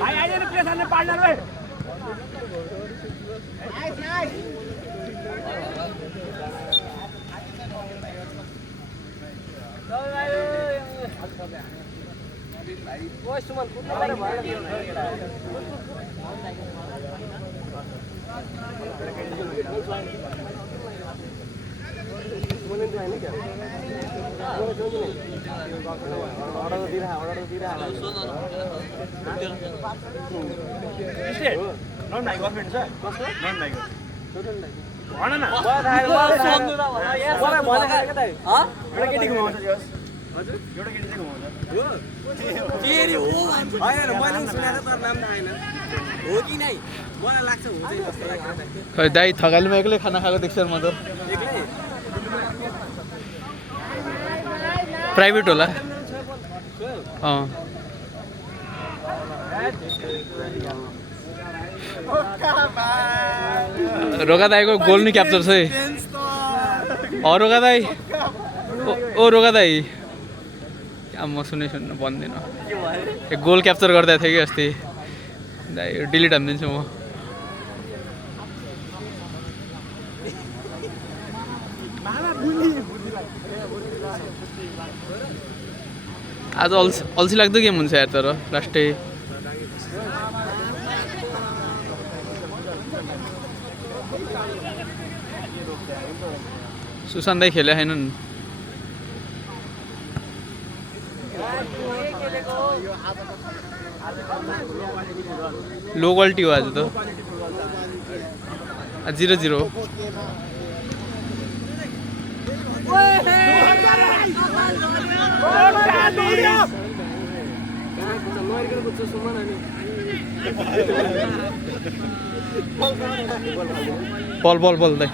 भाई आइए ना प्लेस आने पार्टनर भाई खै दाइ थकालीमा एक्लै खाना खाएको देख्छ म त प्राइभेट होला रोका दाईको गोल नि क्याप्चर छ है रोका दाई ओ रोका दाई म सुन्नु भन्दिनँ गोल क्याप्चर गर्दै थिएँ कि अस्ति दाई डिलिट हानिदिन्छु म आज अल्छी लाग्दो गेम हुन्छ यार तर लास्टै सुशान्त दाई खेले छैनन् लो क्वालिटी हो आज त 0-0 बल दाइ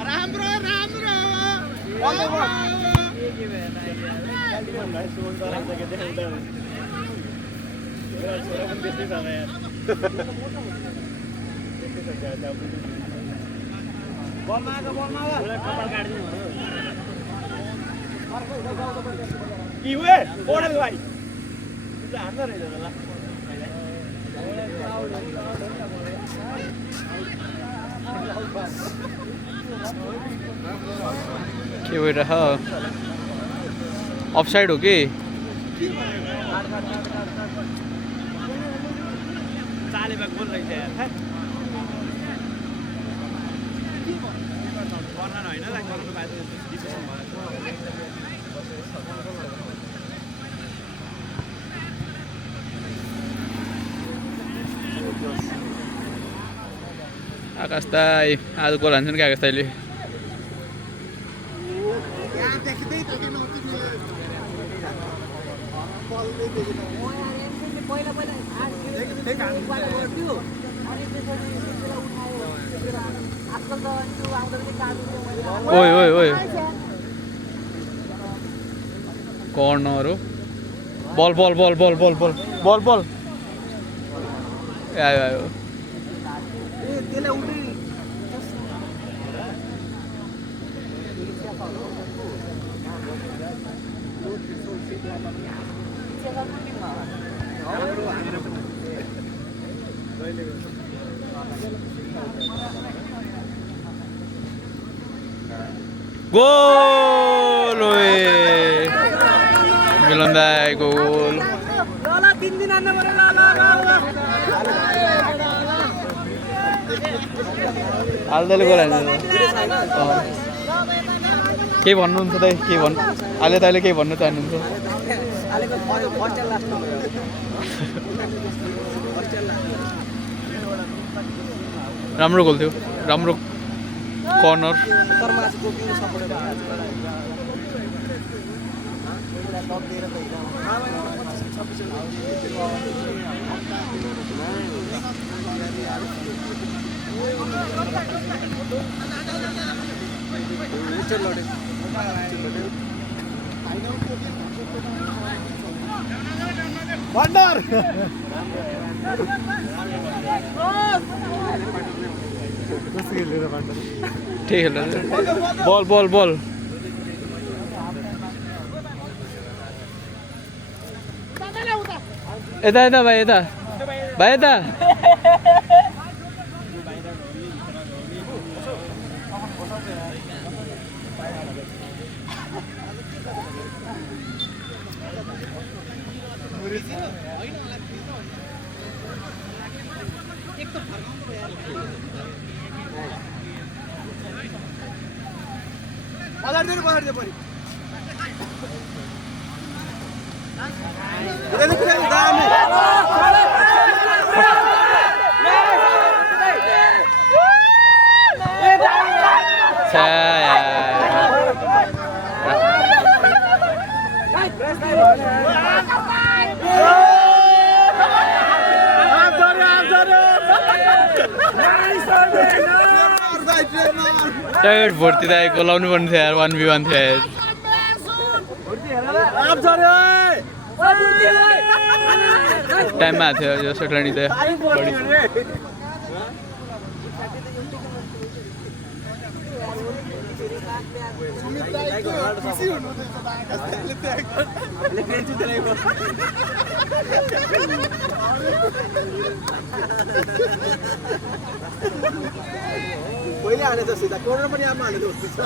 के भइरह अफसाइड हो कि आकाश दाई आज गोल हान्छन् कि आकाश दाइले ओइ ओइ ओइ कर्नर हो बल बल बल बल बल बल बल बल आयो आयो गोल मिलन दाईको गोल हाल्दैले गोल हाल्नु के भन्नुहुन्छ दाइ के भन्नु अहिले दाइले के भन्नु चाहनुहुन्छ राम्रो गोल थियो राम्रो कर्नर वंडर ठीक है बॉल बॉल बॉल यता यता भाइ यता भाइ यता टाइट भर्ती त आएको लाउनु पर्ने थियो यार 1v1 थियो यार टाइममा आएको थियो यो सेटरानी त पहिले हाले जस्तो त कोर्नर पनि आमा हाले जस्तो छ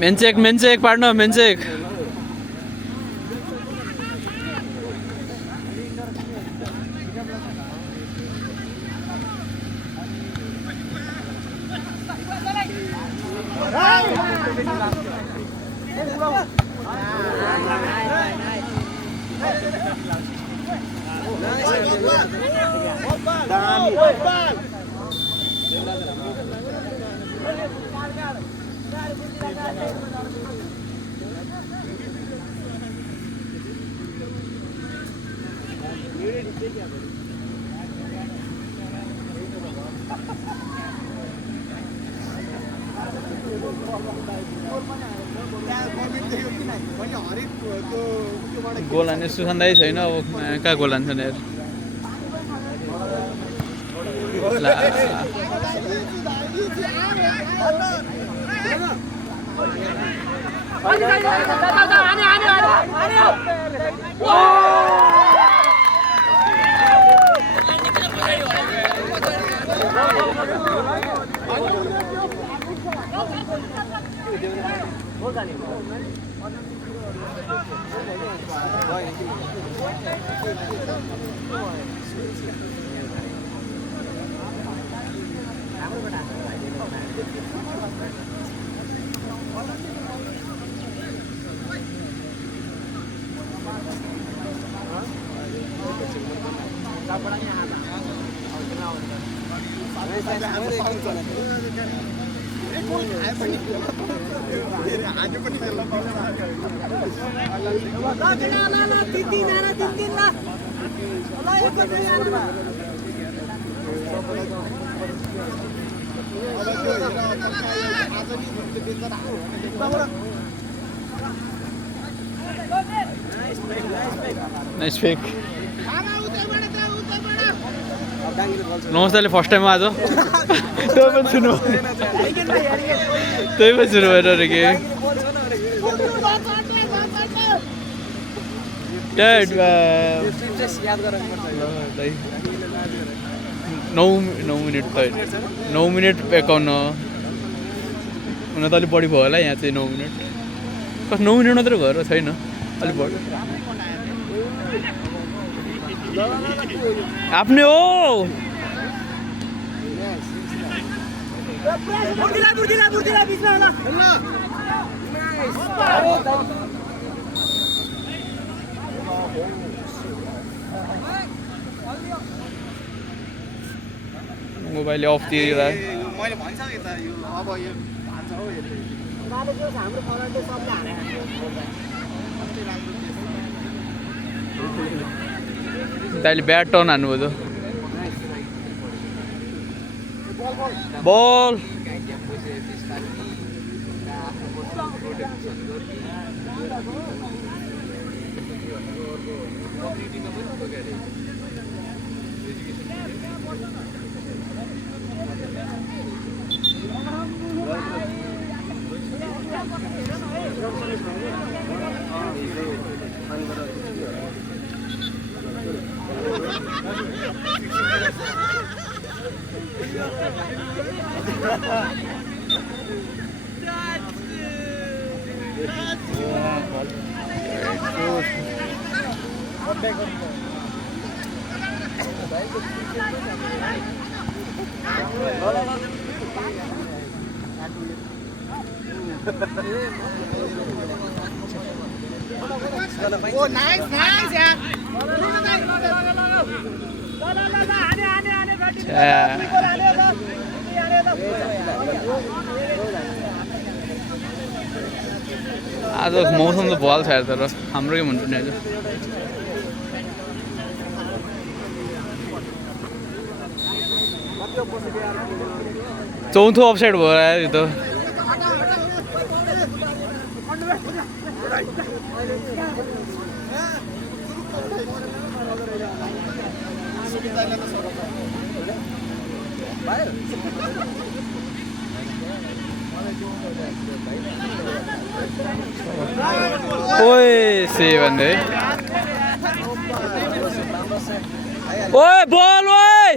मेन चेक पार्न मेन चेक गोल हान्ने सुखान्दै छैन अब कहाँ गोल हान्छन् यार नाइस पिक नमस्ते फर्स्ट टाइम आज त्यही पनि सुन्नु भएर अरे के नौ मिनट त 9 मिनट 51 हुन त अलिक बढी भयो होला यहाँ चाहिँ 9 मिनट कस 9 मिनट मात्रै भयो र छैन अलिक बढी आफ्नै हो बुर्दिला बिचमा होला मोबाइल अफ दिइरह मैले भनिसकेँ त यो अब यो हान्छ हो यसले हाम्रो फलाटे सबले हानेको दाइले ब्याट टर्न हान्नुभयो बल ओ नाइस नाइस यार आज मौसम त भल छ यार तर हाम्रो के भन्छु नि आज चौथो अफसाइड भयो यार यो त ओए से भन्दै ओए बल ओए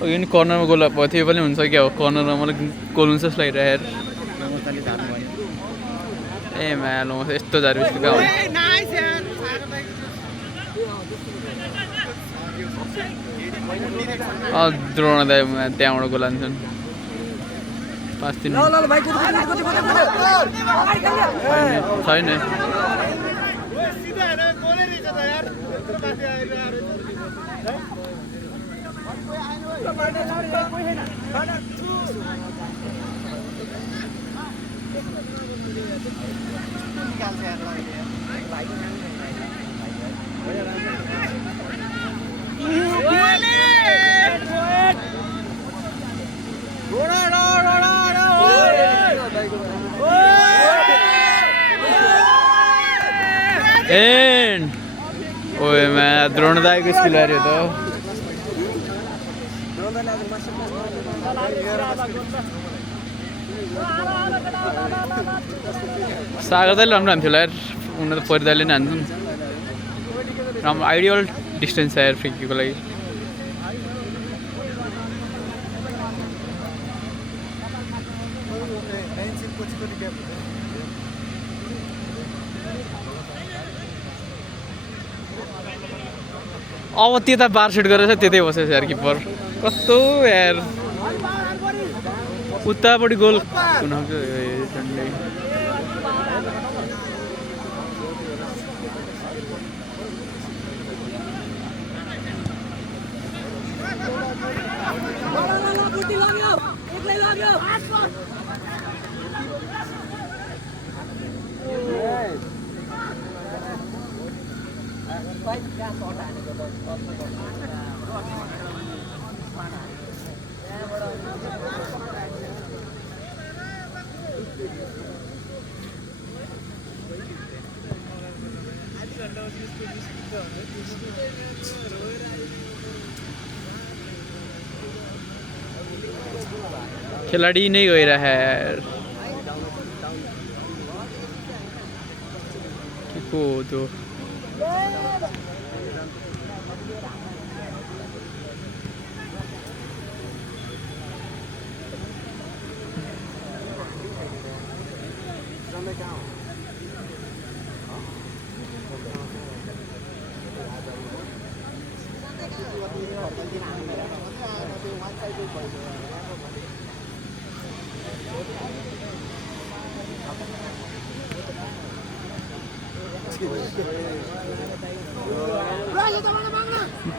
यो नि कर्नरमा गोल भयो थियो पनि हुन्छ क्या हो कर्नरमा मलाई गोल हुन्छ जस्तो लागिरहेको ए म्यालो यस्तो झार्यो यस्तो कहाँ द्रोण दाइ त्यहाँबाट गोल हान्छन् 5-3 छैन एन्ड ओए मैं द्रोण दाइको स्किल आयो त सागर दाइले राम्रो हान्थ्यो यार उनीहरू त परिदाले नै हान्छन् राम्रो आइडियल डिस्टेन्स छ यार फ्रिकीको लागि अब त्यता बार सुट गरेर त्यतै बसेछ यार किपर कस्तो यार उतापट्टि गोल खिलाडी नै गइरहेको यार के को हो त्यो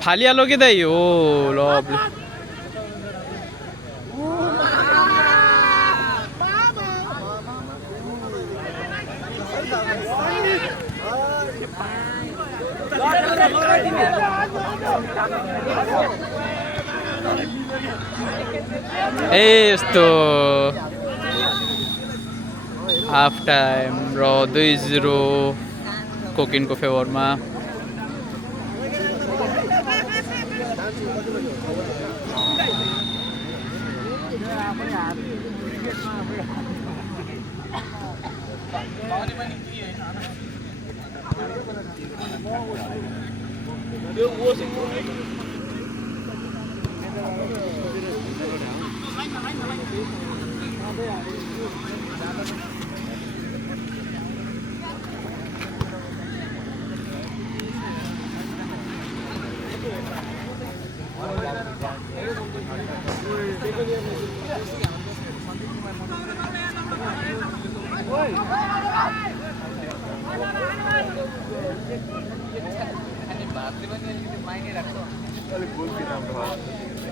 फालिहाल्यो के दाइ हो लभली ए यस्तो हाफ टाइम र 2-0 कोकिनको फेभरमा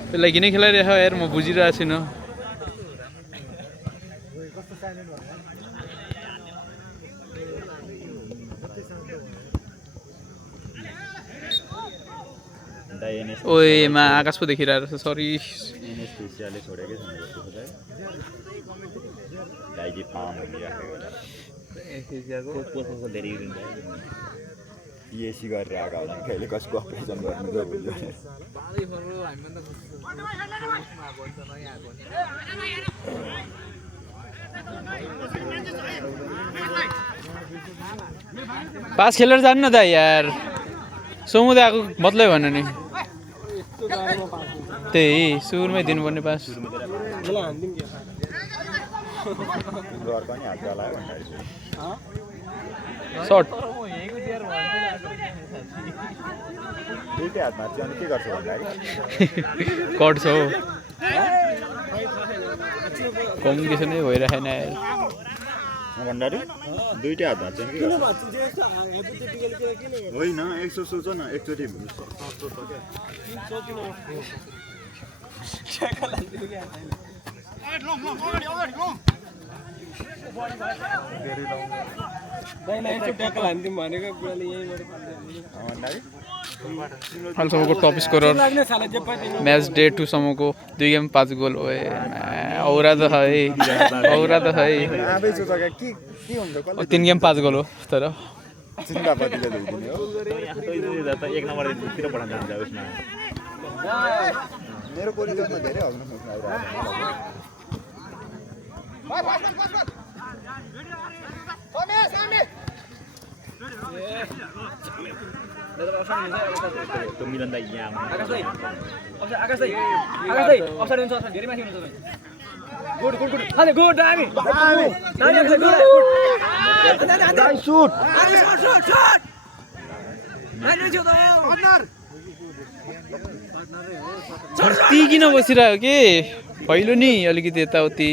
त्यसलाई किन खेलाइरहेको यार म बुझिरहेको छैन ओए मा आकाश पो देखिरहेको छ सरी पिएसी गरेर आएको होला कहिले कसको अपरेसन गर्नु त भुल्यो पास खेलेर जानु न त यार समुदाय आएको मतलब भन नि त्यही सुरुमै दिनुपर्ने पास सर्ट दुईटै हातमा चाहिँ अनि के गर्छ भन्दाखेरि कट्छ हो कम्युनिकेसनै भइरहेन यार भन्दाखेरि दुईटै हातमा चाहिँ के गर्छ होइन 100 सोच न एकचोटि अहिलेसम्मको टप स्कोरर म्याच डे 2 सम्मको 2 गेम 5 गोल हो औरा त है 3 गेम 5 गोल हो तर चिन्तापतिले दिदिने हो एक नम्बरतिर पठाउन जान्छ उसमा मेरो कोरिडरमा धेरै हग्न सक्छ त्यो मिलन दाइ यहाँ ती किन बसिरह्यो के पहिलो नि अलिकति यताउति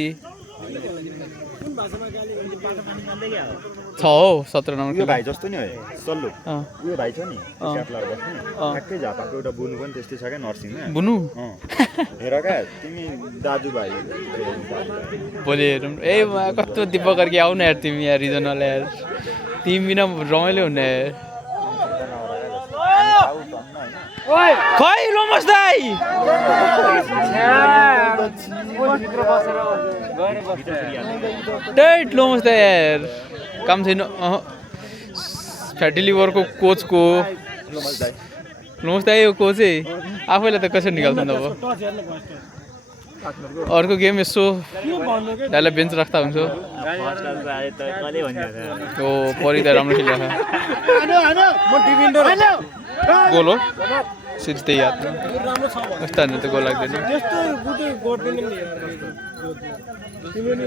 छ हौ 17 नम्बर यो भाइ जस्तो नि हो सल्लु यो भाइ छ नि क्याप्लर बस्ने ठ्याक्कै झापाको एउटा बुनु पनि त्यस्तै छ क्या नर्सिङमा बुनु हेर क्या तिमी दाजुभाइ भोलि हेरौँ ए कस्तो दिपक करके आऊ न यार तिमी यार रिजनल यार तिमी बिना रमाइलो हुने खै लोमस दाइ डेट लोमस दाइ यार काम छैन फ्याटी लिभरको कोचको लोमस दाइ यो कोच है आफैलाई त कसरी निकाल्छ नि अब अर्को गेम यसो दाइलाई बेन्च राख्दा हुन्छ हो परि त राम्रो खेलिरहेको गोल हो सिधै यादमा कस्तो हान्नु त गोल लाग्दैन त्यस्तो बुटै गर्दैन नि तिम्रो नि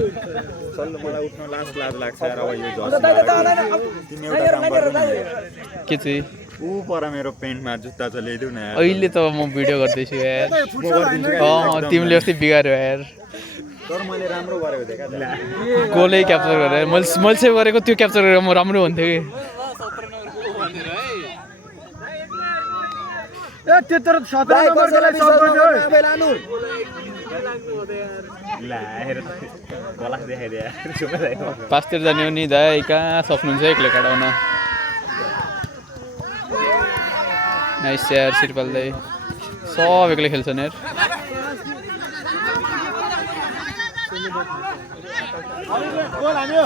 सल्लो मलाई उठ्न लाज लाग्छ यार अब यो तिमी एउटा काम गर्नु के चाहिँ ऊ पर मेरो पेन्टमा जुत्ता चाहिँ ल्याइदेऊ न यार अहिले त म भिडियो गर्दैछु यार तिमीले अस्ति बिगार्यो यार तर मैले राम्रो गरेको थिएँ क्या गोलै क्याप्चर गरेर मैले सेभ गरेको त्यो क्याप्चर गरेर म राम्रो हुन्थ्यो कि ए त्यत्रो 17 नम्बरको लागि सब गर्यो ला हेर गलास देखाइदिए पासतिर जाने हो नि दाइ कहाँ सक्नुहुन्छ एक्लै काटाउन नाइस यार सिरपाल दाइ सब एक्लै खेल्छन् यार गोल हान्यो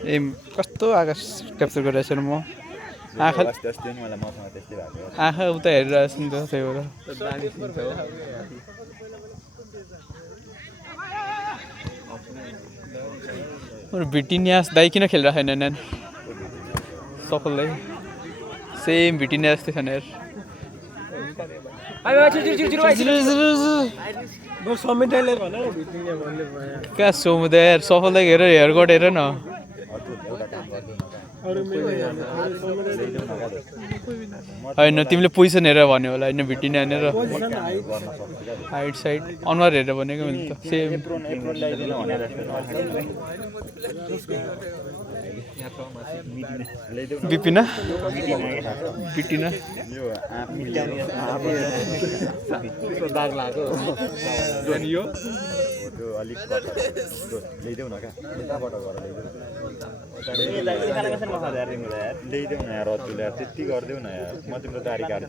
ए कस्तो आकाश क्याप्चर गरिरहेको छु म आँखा अस्ति नि मलाई मसँग त्यस्तै भएको आँखा उता हेरिरहेको छु नि त त्यही भएर भिटिनियास दाइ किन खेलिरहेको छैन नान सफल दाइ सेम भिटिनियास जस्तै छन् यार समेटले भन भिटिने भन्ने भयो कहाँ समुदाय यार सफल दाइ हेर हेयर कट हेर न अरु होइन तिमीले पोजिसन हेरेर भन्यो होला होइन भिटिने हानेर हाइट साइड अनुहार हेरेर भनेको मैले त सेम बिपिना बिटिना दाग लाग्यो यो त्यो अलिक ल्याइदेऊ न क्या यताबाट गएर ल्याइदेऊ न यार अतुल यार त्यति गरिदेऊ न यार म तिम्रो दारी काट्छु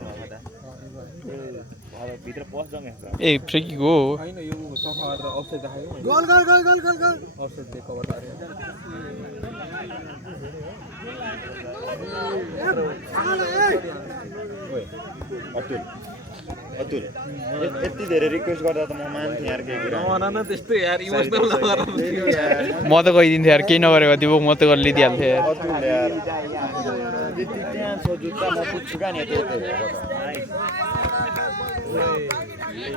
भित्र पस जाउँ ए फ्री किक हो हैन यो सफा गरेर अफसाइड देखायो goal goal goal goal goal goal offside they cover गरे ओए अतुल अतुल यति धेरै रिक्वेस्ट गर्दा त म मान्थेँ यार केही कुरा न त्यस्तो यार इमोसनल नगर म त गइदिन्थेँ यार केही नगरेको दिबो म त गरेर लिइदिहाल्थेँ यार अतुल यार त्यति त्यहाँ छ जुत्ता म पुग्छु कहाँ नि यता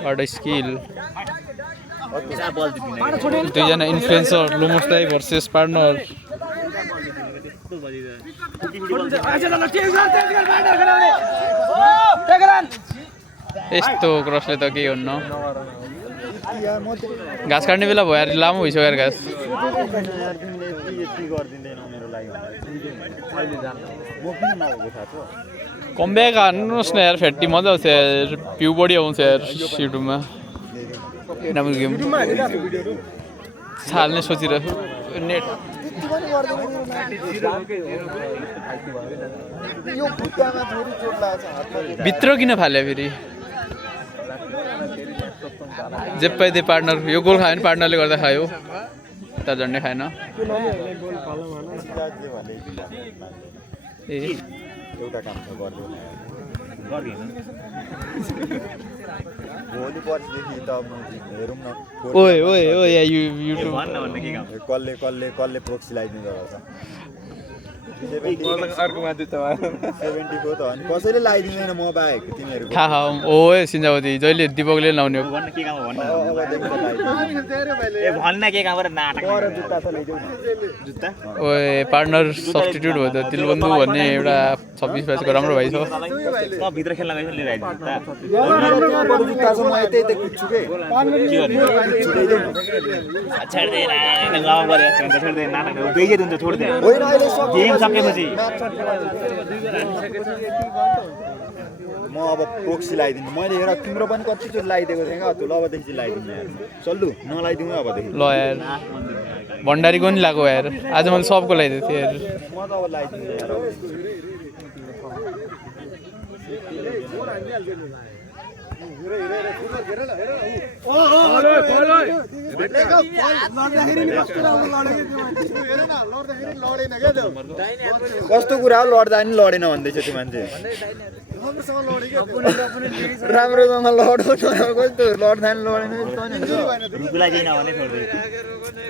वाट स्किल बल दिदिन दुईजना इन्फ्लुएन्सर लोमोस दाइ भर्सेस पार्टनर यस्तो क्रसले त केही हुन्न घाँस काट्ने बेला भयो यार लामो भइसक्यो यार घाँस यति गरिदिँदैन मेरो लागि म किन नभएको थाहा छ कमब्याक हान्नुहोस् न यार फ्याटी मजा आउँछ यार भ्यू बढी आउँछ यार युट्युबमा राम्रो गेम छाल्ने सोचिरहेको नेट यो खुट्टामा थोरै चोट लाग्छ हातमा भित्र किन फाल्यो फेरि जे पाइदिए पार्टनर यो गोल खायो भने पार्टनरले गर्दा खायो त झन्डै खाएन ए एउटा काम त गरिदेऊ न गर्दिन भोलि पर्सिदेखि त हेरौँ न ओए ओए ओए या युट्युब भन्न भन्ने के काम कसले कसले कसले प्रोक्सी लगाइदिँदो रहेछ अर्कोमा जुत्ता 74 त अनि कसैले लगाइदिँदैन म बाहेक तिमीहरू थाहा खाऊ ओए सिन्जावती जहिले दिपकले लाउने हो भन्न के काम भन्न अबदेखि त लगाइदिँदैन ए भन्न के काम गरेर नाटक पर जुत्ता त ल्याइदेऊ न जुत्ता ओए पार्टनर सब्स्टिट्युट भयो त दिलबन्धु भन्ने एउटा 26 बैचको राम्रो भाइ छ त भित्र खेल्न गएछ लिएर आइदिनु जुत्ता जुत्ता छ म यतै यतै कुद्छु के छोड दे ना गाउँ गरे छोड दे नाटक बेइज्जत हुन्छ छोड दे होइन अहिले सब गेम सकेपछि म अब प्रोक्सी लगाइदिन्छु मैले हेर तिम्रो पनि कतिचोटि लगाइदिएको थिएँ क्या अतुल अबदेखि चाहिँ लगाइदिनु यार चल्लु नलाइदिउँ है अबदेखि ल यार भण्डारीको नि लाग्यो यार आज मैले सबको लगाइदिएको थिएँ यार म त अब लगाइदिन्छु यार कस्तो कुरा हो लड्दा नि लडेन भन्दैछ त्यो मान्छे राम्रोसँग लड्नु कस्तो लड्दैन लडेन रुकुलाई केही नभने छोड्दै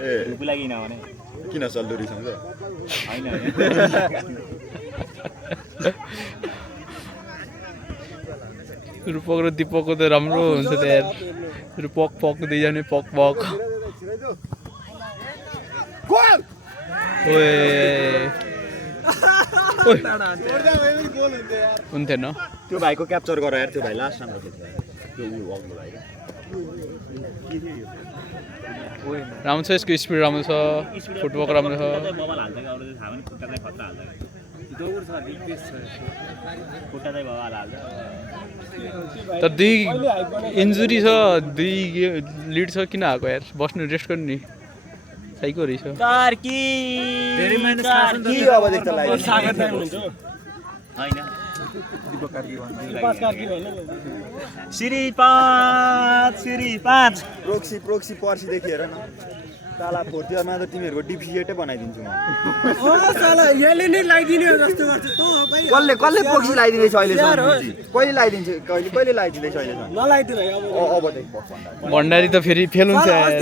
ए रुकुलाई केही नभने किन सल्लु रिसाउँछ होइन रूपक र दीपकको त राम्रो हुन्छ त यार रूपक पक दुईजना पक पक हुन्थेन त्यो भाइको क्याप्चर गर यार त्यो भाइ लास्ट राम्रो खेल्छ त्यो उयो अग्लो भाइ राम्रो छ यसको स्पिड राम्रो छ फुटवर्क राम्रो छ बबल हाल्दै अरू थाहा पनि खुट्टा चाहिँ खतरा हाल्दै दौड छ रिक्वेस छ खुट्टा चाहिँ बबल हाल्दै तर दुई इन्जुरी छ दुई लिड छ किन आएको यार बस्नु रेस्ट गर्नु नि साइको रहेछ कार्की धेरै माइनस के अब देख्छ लाइभ सागर टाइम हुन्छ होइन पाँच कार्की होइन श्री 5 प्रोक्सी पर्सिदेखि हेर न ताला फोर्तियरमा त तिमीहरूको डिफिसिएटै बनाइदिन्छु म साला यसले नै लगाइदिने हो जस्तो गर्छ त भाइ कसले प्रोक्सी लगाइदिँदैछ अहिलेसम्म कहिले लगाइदिन्छ कहिले लगाइदिँदैछ अहिलेसम्म नलाइदिनु है अब देख भण्डारी त फेरि फेल हुन्छ यार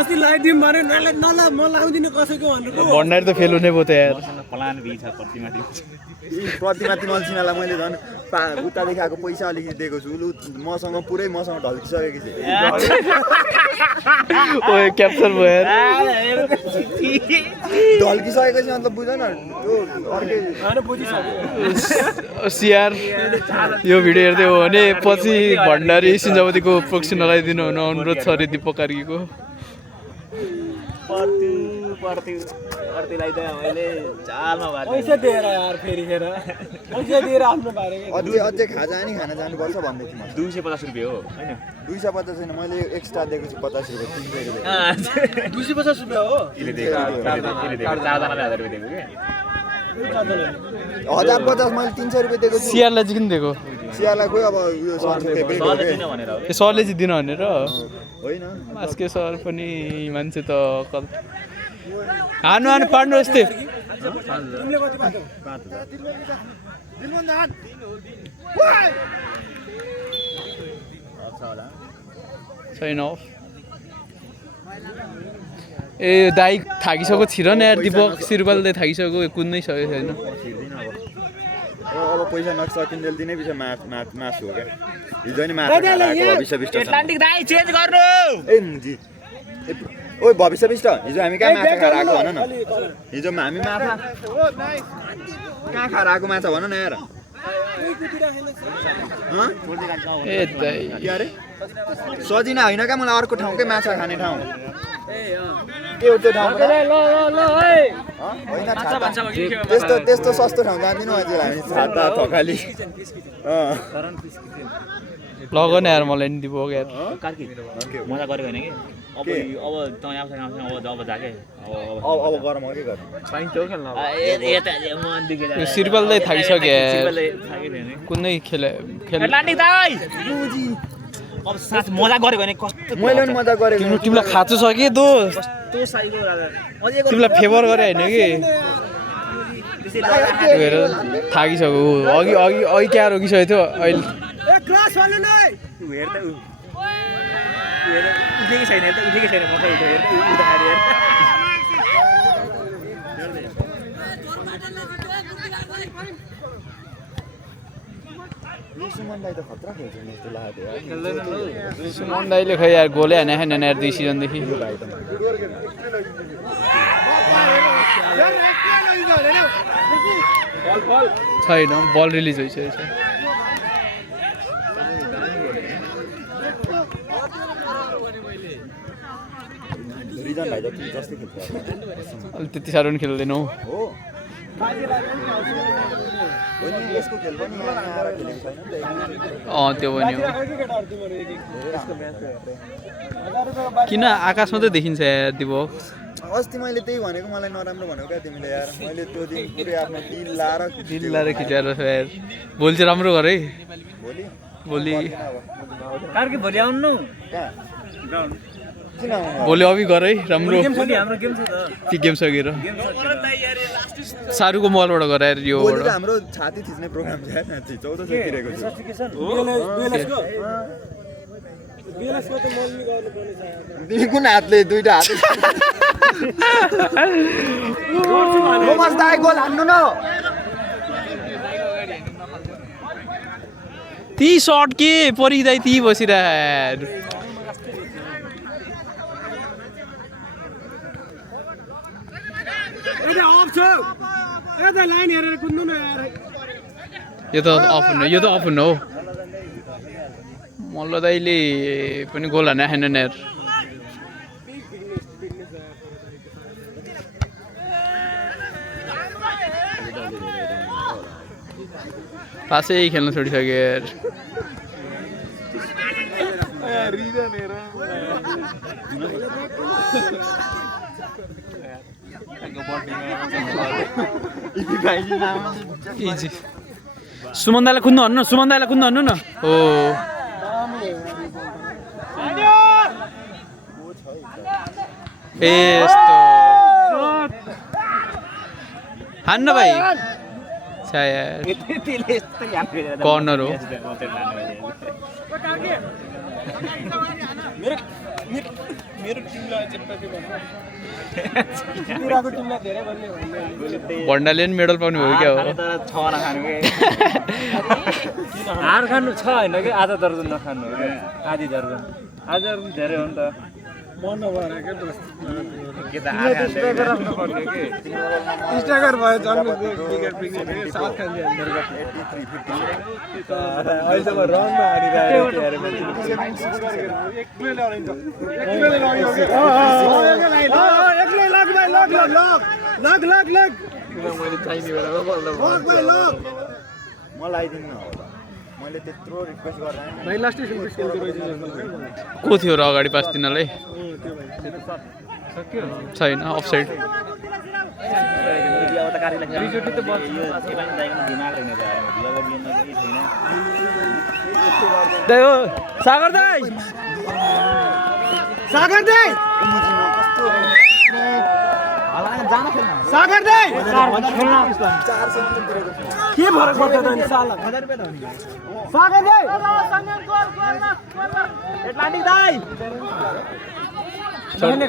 अस्ति लगाइदिउँ भने नला म लगाउँदिनँ कसैको भनेको भण्डारी त फेल हुने भयो त यार प्लान बी छ प्रतिमाथि प्रतिमाथि मल्सिनालाई मैले झन् उतादेखि आएको पैसा अलिकति दिएको छु मसँग पुरै मसँग ढल्किसकेको छ ओए क्याप्चर भयो यार ढल्किसकेपछि मतलब बुझ न यो अर्कै सिआर यो भिडियो हेर्दै हो भने पछि भण्डारी सिन्जावतीको प्रोक्सी नलाइदिनु हुन अनुरोध छ अरे दीपक कार्कीको पर्तीलाई त मैले चालमा भएको पैसा दिएर यार फेरि खेर पैसा दिएर आफ्नो बारे अझै खाजा नि खाना जानुपर्छ भन्दै थिएँ 250 रुपियाँ हो होइन 250 छैन मैले एक्स्ट्रा दिएको छु 50 रुपियाँ 300 रुपियाँ 250 रुपियाँ हो इले दिएको 4जनाले 1000 रुपियाँ दिएको के 1050 मैले 300 रुपियाँ दिएको छु सिआरलाई चाहिँ किन दिएको सियालाई खोइ अब उयो सरको फेभरेट हो के भनेर हो ए सरले चाहिँ दिनु भनेर होइन मास्के सर पनि मान्छे त हानु पार्नु यस्तै तिमीले कति पाएको छैन ए दाइ थाकिसक्यो छिर न यार दीपक सिरबलले थाकिसक्यो कुद्नै सकेको छैन अब पैसा नसकिन्जेल दिनै पछि मासु हो क्या हिजो नि माछा खाएको भविष्य विष्ट एटलान्टिक दाइ चेन्ज गर्नु ए मुजी ओइ भविष्य विष्ट हिजो हामी कहाँ माछा खाएर आएको भन न हिजो हामी माछा कहाँ खाएर आएको माछा भन न यार ए दाइ के अरे सजिना होइन क्या मलाई अर्को ठाउँकै माछा खाने ठाउँ के हो त्यो ठाउँ होइन त्यस्तो सस्तो ठाउँ जाँदिनँ अझै हामी छाता थकाली लगन यार मलाई नि दिपक यार कार्की मजा गरेको होइन कि अब त यहाँ अब जाके अब गरम हो के गर्नु यो सिरबलले थाकिसक्यो यार कुनै खेल एटलान्टिक दाइ अब साथ मजा गरेको होइन कस्तो मैले पनि मजा गरेको तिमीलाई खाँचो छ कि दो कस्तो साइको अझै तिमीलाई फेभर गरे होइन कि हेर थाकिसक्यो अघि अघि अघि क्या रोकिसकेको थियो अहिले ए क्लास वाले नै हेर त उठेकै छैन हेर त उठेकै छैन मकै उठ्यो हेर त उठ्दाखेरि हेर सुमनलाई त खतरा खेल्छ जस्तो लाग्यो सुमन दाइले खै यार गोलै हाने छैन यार 2 सिजनदेखि छैन बल रिलिज भइसकेको छ रिजन भाइ जति जस्तै खेल्छ अलि त्यति साह्रो पनि खेल्दैनौ हो यसको खेल पनि यहाँ आएर खेलेको छैन नि त त्यो पनि हो किन आकाश मात्रै देखिन्छ यार दिपक अस्ति मैले त्यही भनेको मलाई नराम्रो भनेको क्या तिमीले यार मैले त्यो दिन पुरै आफ्नो दिल लाएर खिचेर छ यार भोलि चाहिँ राम्रो गर है भोलि भोलि कार्की भोलि आउनु कहाँ किन भोलि अभि गर है राम्रो हाम्रो गेम छ त के गेम सकेर सारुको मोबाइलबाट गराएर यो भोलि त हाम्रो छाती थिच्ने प्रोग्राम छ यार 14 तिरेको छु बिएलएसको त मल्मी गर्नुपर्ने छ तिमी कुन हातले दुईटा हात रोमस दाइ गोल हान्नु न ती सर्ट के परिदाइ ती बसिरह ए अफ छ ए त लाइन हेरेर कुद्नु न यार यो त अफ हुनु हो मल्ल दाइले पनि गोल हाने छैन यार पासै खेल्न छोडिसक्यो यार इजी सुमन दाइलाई कुद्नु भन्नु न हो ए यस्तो हान्न भाइ कर्नर हो मेरो टिमलाई चाहिँ पुराको टिमलाई धेरै भन्ने भण्डाले पनि मेडल पाउने भयो क्या हो हार खानु छ होइन कि आधा दर्जन नखानु हो क्या आधी दर्जन आधी दर्जन धेरै हो नि त मन नभएर के के त हार राख्नु पर्ने कि स्ट्राइकर भयो जन्म विकेट विकेट साथ खान्छ अहिलेसम्म रनमा हारिरहेको थियो अरे एक्लै लग भाइ लग मैले चाहिने बेलामा मलाई आइदिनु न मैले त्यत्रो रिक्वेस्ट गरेँ भाइ लास्ट स्टेसन को थियो र अगाडि पास दिनलाई छैन अफसाइड दाइ हो सागर दाइ के फरक पर्छ त नि साला सागर दाइ एटलान्टिक दाइ छोड दे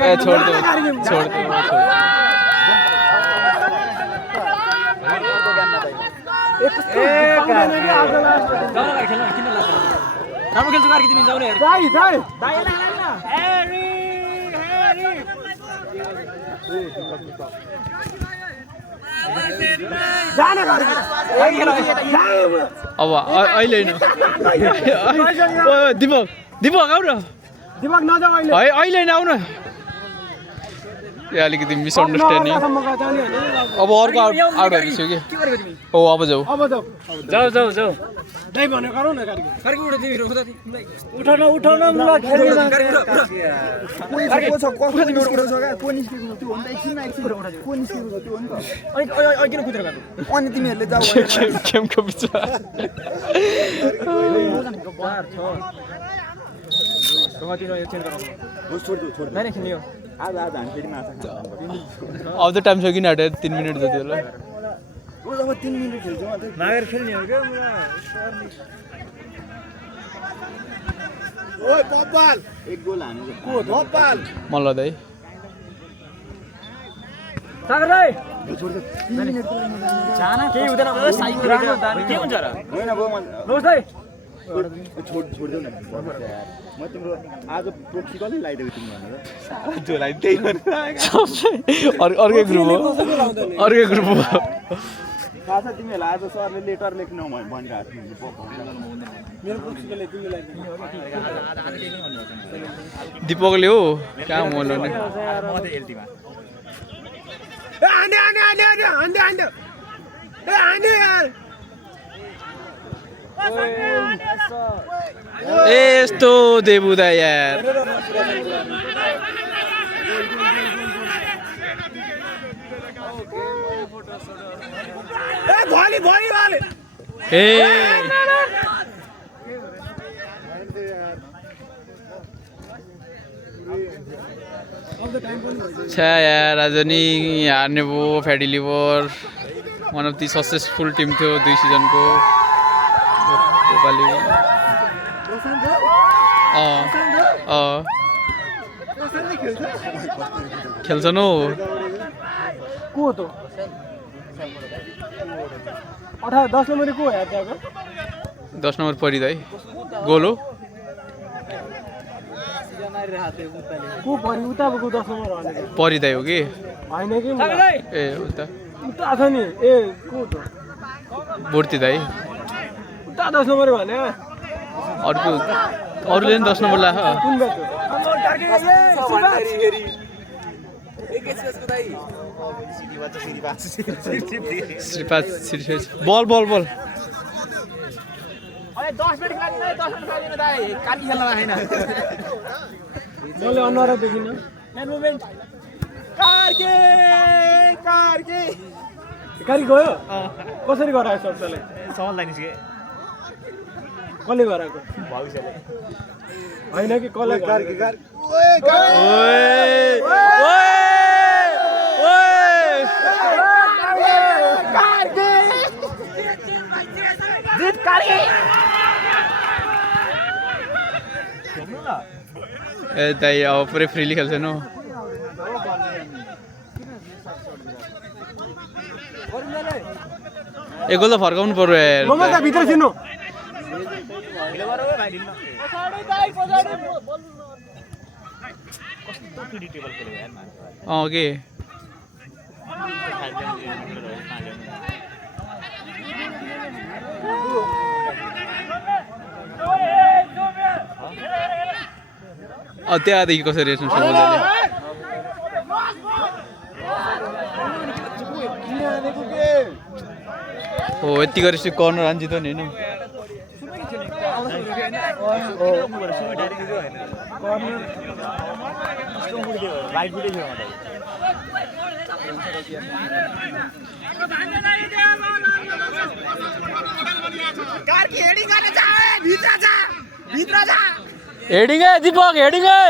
राम्रो खेल्छु गाडी तिमी जाऊ न हेर अब अहिले होइन दिपक आऊ न दिमाग नजाऊ अहिले है अहिले आऊ न अलिकति मिसअन्डरस्ट्यान्डिङ अब अर्को आउट भइसक्यो कि हो अब जाऊ जाऊ दाइ भन्यो गरौ न गाडी उठाउन म खेल्न अनि तिमीहरूले जाऊ गेमको बिचमा आज हामी फेरि माछा अब त टाइम सकिन आँट्यो 3 मिनट जति होला अब 3 मिनट खेल्छौँ मागेर खेल्ने हो क्या ओइ पपाल एक गोल हाने को पपाल मल्ल दाइ सागर दाइ जान केही हुँदैन के हुन्छ र होइन भयो नोस दाइ छोडिदेऊ न म तिम्रो आज प्रोक्सी कसले लगाइदिएको तिमी भनेर अर्कै ग्रुप हो थाहा छ तिमीहरूलाई आज सरले लेटर लेख्नु भनिरहेको थियो मेरो प्रोक्सीले तिमीलाई दिपकले हो कहाँ मोल ए आन्डे ए आन्डे यार यस्तो देबुदा यार ए भली ए छ्या यार आज नि हार्ने भयो fatty liver one of the successful team थियो 2 सिजनको योपालि खेल्छ न को हो त 10 नम्बर को हो यार त्यहाँको 10 नम्बर परिद है गोल हो को परि उताको 10 नम्बर हो परिदै हो कि हैन कि ए उता उता छ नि ए को त बुर्ती दाइ उता 10 नम्बर भने अर्को अरूले पनि 10 नम्बर लाख कुन ब्याच श्रीपाद बल बल बल मैले अनुहार देखिन कारी गयो कसरी गरायो सबैले समझलाई निस्के कसले गराएको भविष्यले हैन कि कसले ए दाइ अब पुरै फ्रीली खेल्छ न एक गोल त फर्काउनु पर्यो यार मोमो त भित्र छिर्नु के त्यहाँदेखि कसरी हेर्नु समोलाले हो यति गरेपछि कर्नर हान्छ त नि हैन हेडिङ है दीपक हेडिङ है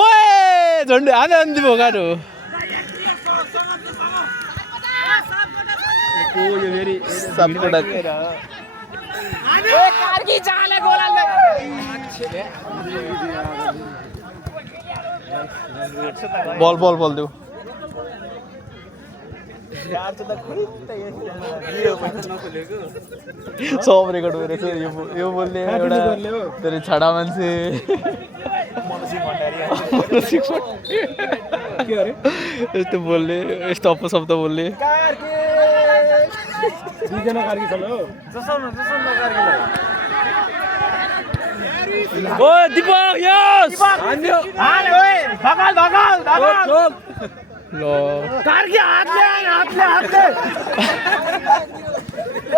ओए झन्डै हाने अन्ति भोकारो को यो फेरि सबकोटा ओए कार्की चाले गोल हाल्दै बल बल बल देऊ सब रेकर्ड गरेछ यो बोल्ने एउटा तेरे छाडा मान्छे के अरे यस्तो बोल्ने यस्तो अपशब्द बोल्ने दुईजना कार्की छन् हो ओ दीपक यस हाने ओए धकाल धकाल धकाल ल कार्की हातले हातले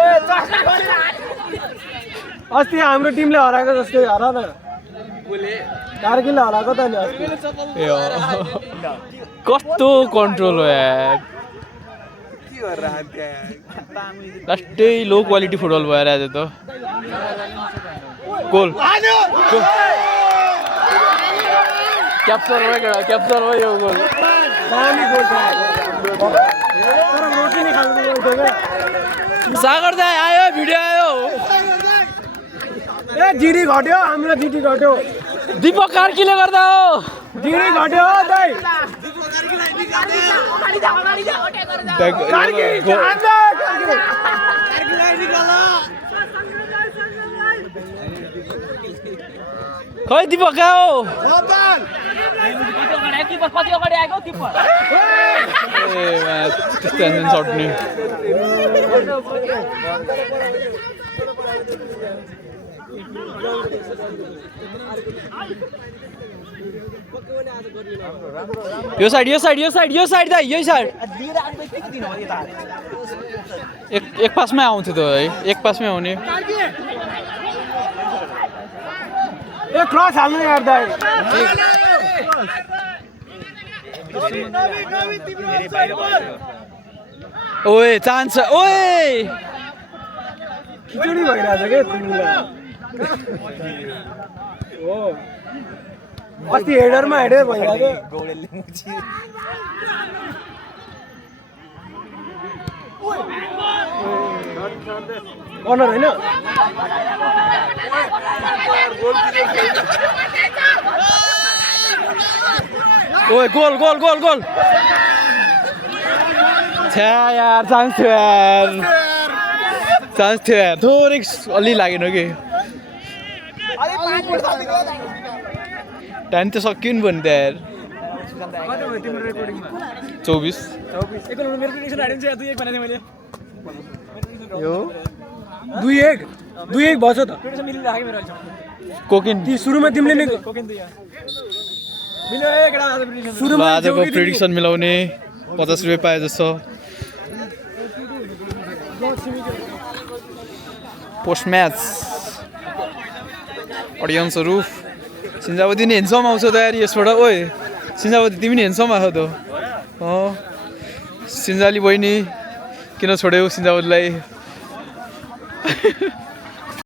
ए चस्ना गरेर अस्ति हाम्रो टिमले हराएको जस्तै हरा न कार्कीले हराएको त नि अस्ति ए कस्तो कन्ट्रोल हो यार लास्टै लो क्वालिटी फुटबल भएर आज त गोल क्याप्चर भयो यो गोल दामी गोल तर रोटी नि खानु उठ्यो के सागर दाइ आयो भिडियो आयो ए जिडी घट्यो हाम्रो जिडी घट्यो दीपक कार्कीले गर्दा हो जिडी घट्यो हो दाइ खै दीपक कहाँ हो त्यस्तो टेन्सन सर्ट्ने यो साइड दाइ यही साइड एक पासमै आउँथ्यो त है एक पासमै आउने ए क्रस हाल्नु यार दाइ ओए चान्स ओए खिचडी भइरहेछ क्या तिमीलाई हो अस्ति हेडरमा हेडेर भइरहेको कर्नर होइन ओए गोल गोल गोल गोल छ्या यार चान्स थियो यार थोरै अलि लागेन कि टाइम त सकियो नि भन्नु त यार 24 यो 2-1 भएछ त कोकिन ती सुरुमा तिमीले नै ल आजको प्रिडिक्सन मिलाउने 50 रुपियाँ पाए जस्तो पोस्ट म्याच अडियन्सहरू सिन्जावती नि हेन्सम आउँछ त यार यसबाट ओए सिन्जावती तिमी नि हेन्सम आएको त सिन्जाली बहिनी किन छोड्यौ सिन्जावतीलाई